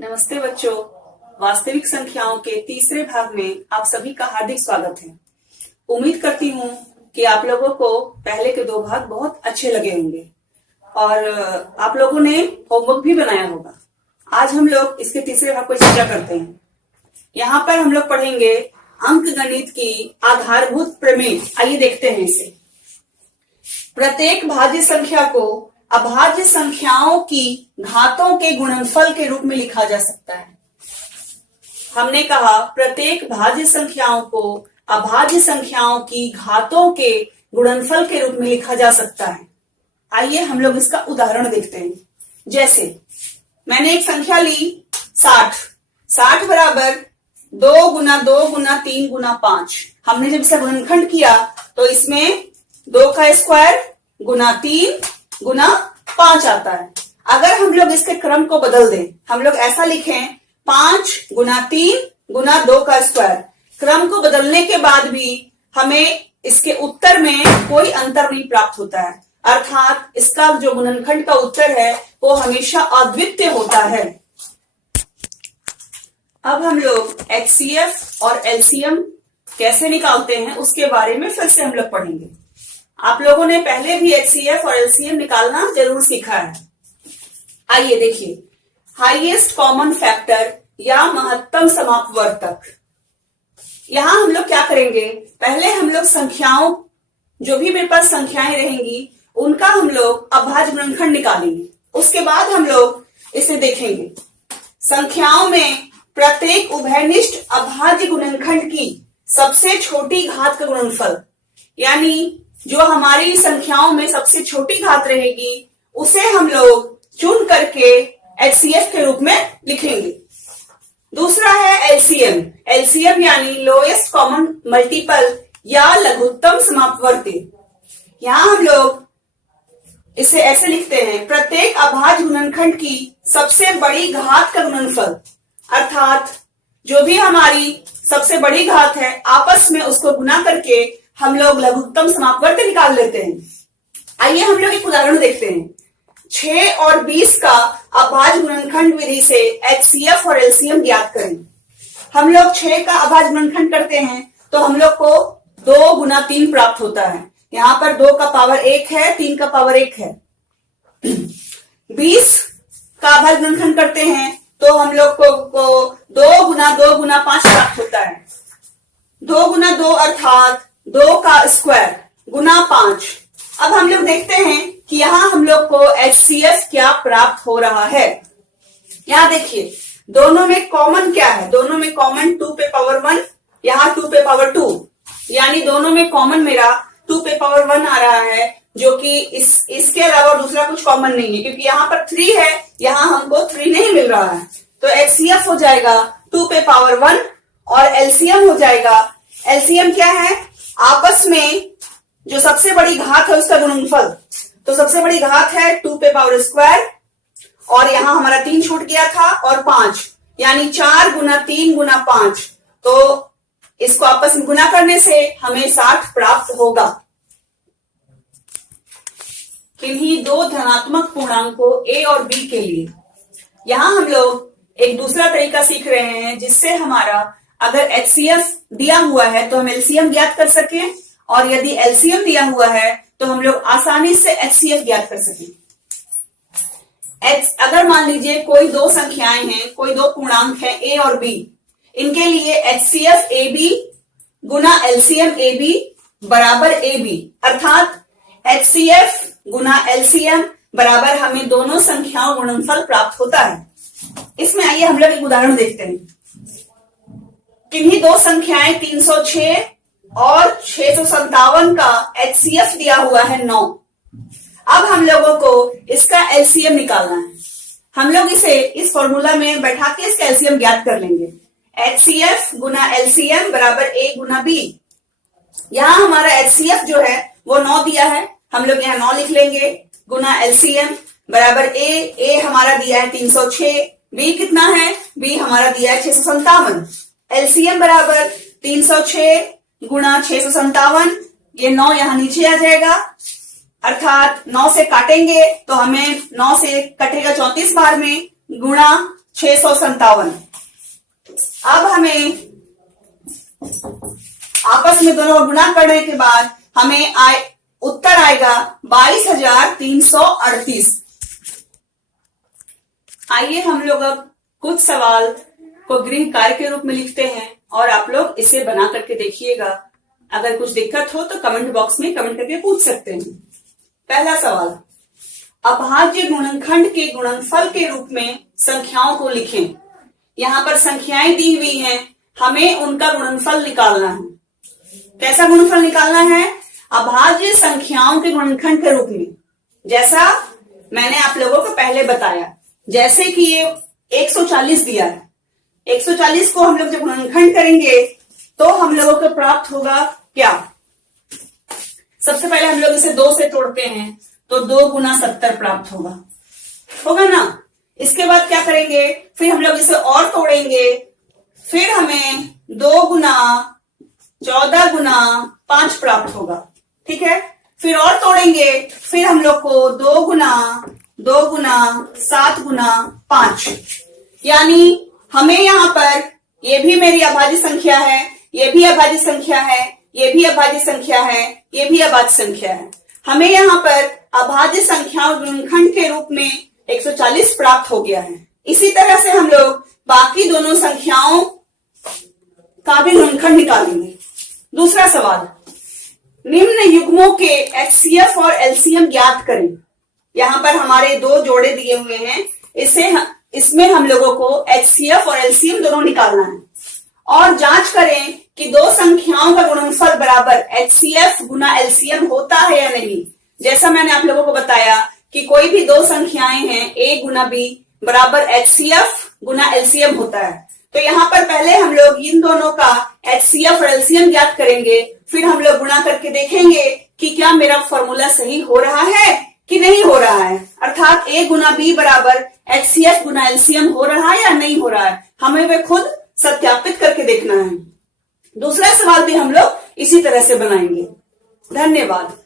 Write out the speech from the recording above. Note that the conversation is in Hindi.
नमस्ते बच्चों, वास्तविक संख्याओं के तीसरे भाग में आप सभी का हार्दिक स्वागत है। उम्मीद करती हूँ कि आप लोगों को पहले के 2 भाग बहुत अच्छे लगे होंगे और आप लोगों ने होमवर्क भी बनाया होगा। आज हम लोग इसके तीसरे भाग पर चर्चा करते हैं। यहाँ पर हम लोग पढ़ेंगे अंक गणित की आधारभूत प्रमेय। आइए देखते हैं इसे। प्रत्येक भाज्य संख्या को अभाज्य संख्याओं की घातों के गुणनफल के रूप में लिखा जा सकता है। हमने कहा प्रत्येक भाज्य संख्याओं को अभाज्य संख्याओं की घातों के गुणनफल के रूप में लिखा जा सकता है। आइए हम लोग इसका उदाहरण देखते हैं। जैसे मैंने एक संख्या ली 60 बराबर 2 गुना 2 गुना 3 गुना 5। हमने जब इसे गुणनखंड किया तो इसमें 2 का स्क्वायर गुना 3 गुना 5 आता है। अगर हम लोग इसके क्रम को बदल दें, हम लोग ऐसा लिखें 5 गुना 3 गुना 2 का स्क्वायर। क्रम को बदलने के बाद भी हमें इसके उत्तर में कोई अंतर नहीं प्राप्त होता है, अर्थात इसका जो गुणनखंड का उत्तर है वो हमेशा अद्वितीय होता है। अब हम लोग HCF और LCM कैसे निकालते हैं उसके बारे में फिर से हम लोग पढ़ेंगे। आप लोगों ने पहले भी HCF और LCM निकालना जरूर सीखा है। आइए देखिए, हाईएस्ट कॉमन फैक्टर या महत्तम समापवर्तक। यहां हम लोग क्या करेंगे, पहले हम लोग संख्याओं, जो भी मेरे पास संख्याएं रहेंगी उनका हम लोग अभाज्य गुणनखंड निकालेंगे। उसके बाद हम लोग इसे देखेंगे। संख्याओं में प्रत्येक उभयनिष्ठ अभाज्य गुणनखंड की सबसे छोटी घात का गुणनफल, यानी जो हमारी संख्याओं में सबसे छोटी घात रहेगी उसे हम लोग चुन करके HCF के रूप में लिखेंगे। दूसरा है LCM यानी लोएस्ट कॉमन मल्टीपल या लघुत्तम समापवर्ती। यहां हम लोग इसे ऐसे लिखते हैं, प्रत्येक अभाज्य गुणनखंड की सबसे बड़ी घात का गुणनफल, अर्थात जो भी हमारी सबसे बड़ी घात है आपस में उसको गुना करके हम लोग लघुत्तम समापवर्ती निकाल लेते हैं। आइए हम लोग एक उदाहरण देखते हैं। 6 और 20 का अभाज्य गुणनखंड विधि से HCF और LCM ज्ञात करें। हम लोग 6 का अभाज्य गुणनखंड करते हैं तो हम लोग को 2 गुना 3 प्राप्त होता है। यहाँ पर 2 का पावर 1 है, 3 का पावर 1 है। 20 का अभाज्य गुणनखंड करते हैं तो हम लोग को 2 गुना 5 प्राप्त होता है। 2 गुना 2 अर्थात 2 का स्क्वायर गुना 5। अब हम लोग देखते हैं कि यहां हम लोग को HCF क्या प्राप्त हो रहा है। यहां देखिए, दोनों में कॉमन क्या है, दोनों में कॉमन 2 पे पावर 1, यहां 2 पे पावर 2, यानी दोनों में कॉमन मेरा 2 पे पावर 1 आ रहा है, जो कि इसके अलावा दूसरा कुछ कॉमन नहीं है, क्योंकि यहाँ पर 3 है, यहां हमको 3 नहीं मिल रहा है। तो HCF हो जाएगा 2 पे पावर 1 और LCM हो जाएगा, LCM क्या है, आपस में जो सबसे बड़ी घात है उसका गुणनफल। तो सबसे बड़ी घात है 2 पे पावर स्क्वायर और यहां हमारा 3 छूट गया था और 5, यानी 4 गुना 3 गुना 5। तो इसको आपस में गुना करने से हमें 60 प्राप्त होगा। किन्हीं 2 धनात्मक पूर्णांकों A और B के लिए यहां हम लोग एक दूसरा तरीका सीख रहे हैं, जिससे हमारा अगर HCF दिया हुआ है तो हम LCM ज्ञात कर सकें, और यदि LCM दिया हुआ है तो हम लोग आसानी से HCF ज्ञात कर सकें। अगर मान लीजिए कोई 2 संख्याएं हैं, कोई 2 पूर्णांक हैं A और B, इनके लिए HCF AB गुना LCM AB बराबर AB, अर्थात HCF गुना LCM बराबर हमें दोनों संख्याओं गुणनफल प्राप्त होता है। इसमें आइए हम लोग एक उदाहरण देखते हैं। किन्हीं 2 संख्याएं 306 और 657 का HCF दिया हुआ है 9। अब हम लोगों को इसका LCM निकालना है। हम लोग इसे इस फॉर्मूला में बैठा के इसका LCM ज्ञात कर लेंगे। HCF गुना LCM बराबर A गुना B। यहां हमारा HCF जो है वो 9 दिया है, हम लोग यहाँ 9 लिख लेंगे, गुना LCM बराबर A हमारा दिया है 306, B कितना है, B हमारा दिया है 657। LCM बराबर 306 गुना 657, ये 9 यहां नीचे आ जाएगा, अर्थात 9 से काटेंगे तो हमें 9 से कटेगा 34 बार में, गुणा 657। अब हमें आपस में दोनों गुणा करने के बाद हमें उत्तर आएगा 22,338। आइए हम लोग अब कुछ सवाल को गृह कार्य के रूप में लिखते हैं और आप लोग इसे बना करके देखिएगा। अगर कुछ दिक्कत हो तो कमेंट बॉक्स में कमेंट करके पूछ सकते हैं। पहला सवाल, अभाज्य गुणनखंड के गुणनफल के रूप में संख्याओं को लिखें। यहां पर संख्याएं दी हुई हैं, हमें उनका गुणनफल निकालना है। कैसा गुणनफल निकालना है? अभाज्य संख्याओं के गुणनखंड के रूप में, जैसा मैंने आप लोगों को पहले बताया। जैसे कि ये 140 दिया है, 140 को हम लोग जब गुणनखंड करेंगे तो हम लोगों को प्राप्त होगा क्या? सबसे पहले हम लोग इसे 2 से तोड़ते हैं तो 2 गुना 70 प्राप्त होगा ना। इसके बाद क्या करेंगे? फिर हम लोग इसे और तोड़ेंगे, फिर हमें 2 गुना 14 गुना 5 प्राप्त होगा। ठीक है, फिर और तोड़ेंगे, फिर हम लोग को 2 गुना 7 गुना 5, यानी हमें यहां पर ये भी मेरी अभाज्य संख्या है, ये भी अभाज्य संख्या है, ये भी अभाज्य संख्या है, ये भी अभाज्य संख्या है। हमें यहाँ पर अभाज्य संख्याओं गुणनखंड के रूप में 140 प्राप्त हो गया है। इसी तरह से हम लोग बाकी दोनों संख्याओं का भी गुणनखंड निकालेंगे। दूसरा सवाल, निम्न युग्मों के एचसीएफ और एलसीएम ज्ञात करें। यहाँ पर हमारे 2 जोड़े दिए हुए हैं, इसमें हम लोगों को एचसीएफ और एलसीएम दोनों निकालना है और जांच करें कि 2 संख्याओं का गुणनफल बराबर एचसीएफ गुना एलसीएम होता है या नहीं। जैसा मैंने आप लोगों को बताया कि कोई भी 2 संख्याएं हैं, a गुना b बराबर एचसीएफ गुना एलसीएम होता है। तो यहाँ पर पहले हम लोग इन दोनों का एचसीएफ और एलसीएम ज्ञात करेंगे, फिर हम लोग गुणा करके देखेंगे कि क्या मेरा फॉर्मूला सही हो रहा है कि नहीं हो रहा है, अर्थात a गुना b बराबर एचसीएफ गुना एलसीएम हो रहा है या नहीं हो रहा है। हमें वे खुद सत्यापित करके देखना है। दूसरा सवाल भी हम लोग इसी तरह से बनाएंगे। धन्यवाद।